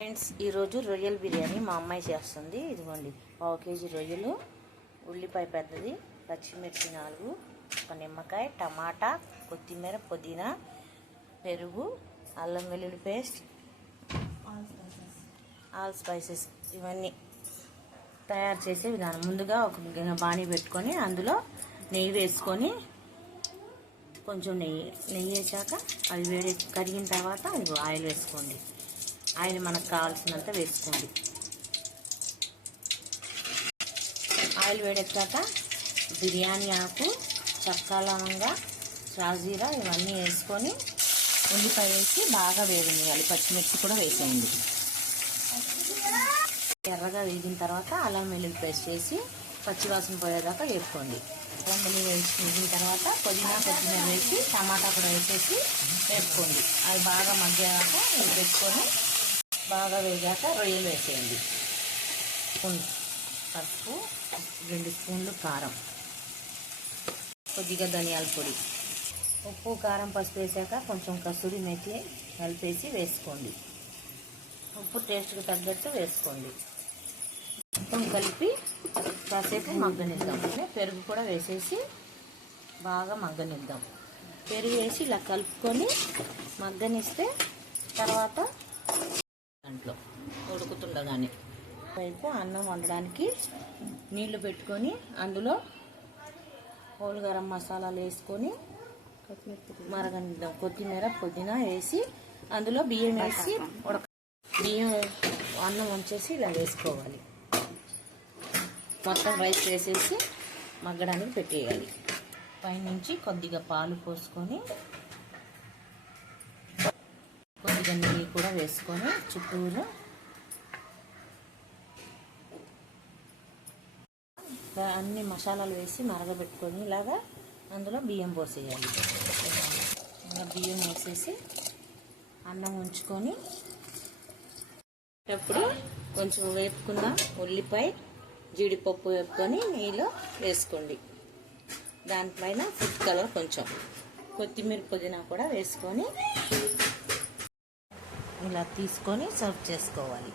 Friends, ఈరోజు రొయ్యల బిర్యానీ మా అమ్మాయి చేస్తుంది. ఇదిగోండి, 1/2 కేజీ రొయ్యలు, ఉల్లిపాయ పెద్దది, పచ్చిమిర్చి 4, ఒక నిమ్మకాయ, టమాటా, కొత్తిమీర, పుదీనా, పెరుగు, అల్లం వెల్లుల్లి పేస్ట్, ఆల్ స్పైసెస్ ఇవన్నీ తయారు చేసే విధానం. ముందుగా ఒక బాణీ పెట్టుకొని అందులో నెయ్యి వేసుకొని, కొంచెం నెయ్యి వేసాక అది కరిగిన తర్వాత ఆయిల్ వేసుకోండి. ఆయిల్ మనకు కావాల్సినంత వేసుకోండి. ఆయిల్ వేడెక్కాక బిర్యానీ ఆకు, చెక్క, లవంగా, షాజీరా ఇవన్నీ వేసుకొని ఉల్లిపాయ వేసి బాగా వేగనియాలి. పచ్చిమిర్చి కూడా వేసేయండి. ఎర్రగా వేగిన తర్వాత అల్లం వెల్లుల్లి పేస్ట్ వేసి పచ్చివాసన పోయేదాకా వేసుకోండి. అల్లం వెల్లుల్లి వేగిన తర్వాత పుదీనా, కొత్తిమీర వేసి టమాటా కూడా వేసేసి వేసుకోండి. అది బాగా మగ్గాక వేసుకొని బాగా వేగాక రొయ్యలు వేసేయండి. పసుపు, 2 స్పూన్లు కారం, కొద్దిగా ధనియాల పొడి, ఉప్పు, కారం, పసుపు వేసాక కొంచెం కసూరి మేతి కలిపేసి వేసుకోండి. ఉప్పు టేస్ట్కి తగ్గట్టు వేసుకోండి. మొత్తం కలిపి కాసేపు మగ్గనిద్దాం. పెరుగు కూడా వేసేసి బాగా మగ్గనిద్దాం. పెరుగు వేసి ఇలా కలుపుకొని మగ్గనిస్తే తర్వాత దాంట్లో ఉడుకుతుండగానే వైపు అన్నం వండడానికి నీళ్లు పెట్టుకొని అందులో హోల్ గరం మసాలాలు వేసుకొని మరగనిద్దాం. కొత్తిమీర, పుదీనా వేసి అందులో బియ్యం వేసి అన్నం వంచేసి ఇలా వేసుకోవాలి. మొత్తం రైస్ వేసేసి మగ్గడానికి పెట్టేయాలి. పైనుంచి కొద్దిగా పాలు పోసుకొని కొద్దిగా నెయ్యి కూడా వేసుకొని చుట్టూరు అన్ని మసాలాలు వేసి మరగబెట్టుకొని ఇలాగా అందులో బియ్యం పోసేయాలి. బియ్యం వేసేసి అన్నం ఉంచుకొని అప్పుడు కొంచెం వేపుకున్న ఉల్లిపాయ, జీడిపప్పు వేపుకొని నెయ్యిలో వేసుకోండి. దానిపైన ఫుడ్ కలర్ కొంచెం కొత్తిమీర, పుదీనా కూడా వేసుకొని ఇలా తీసుకొని సర్వ్ చేసుకోవాలి.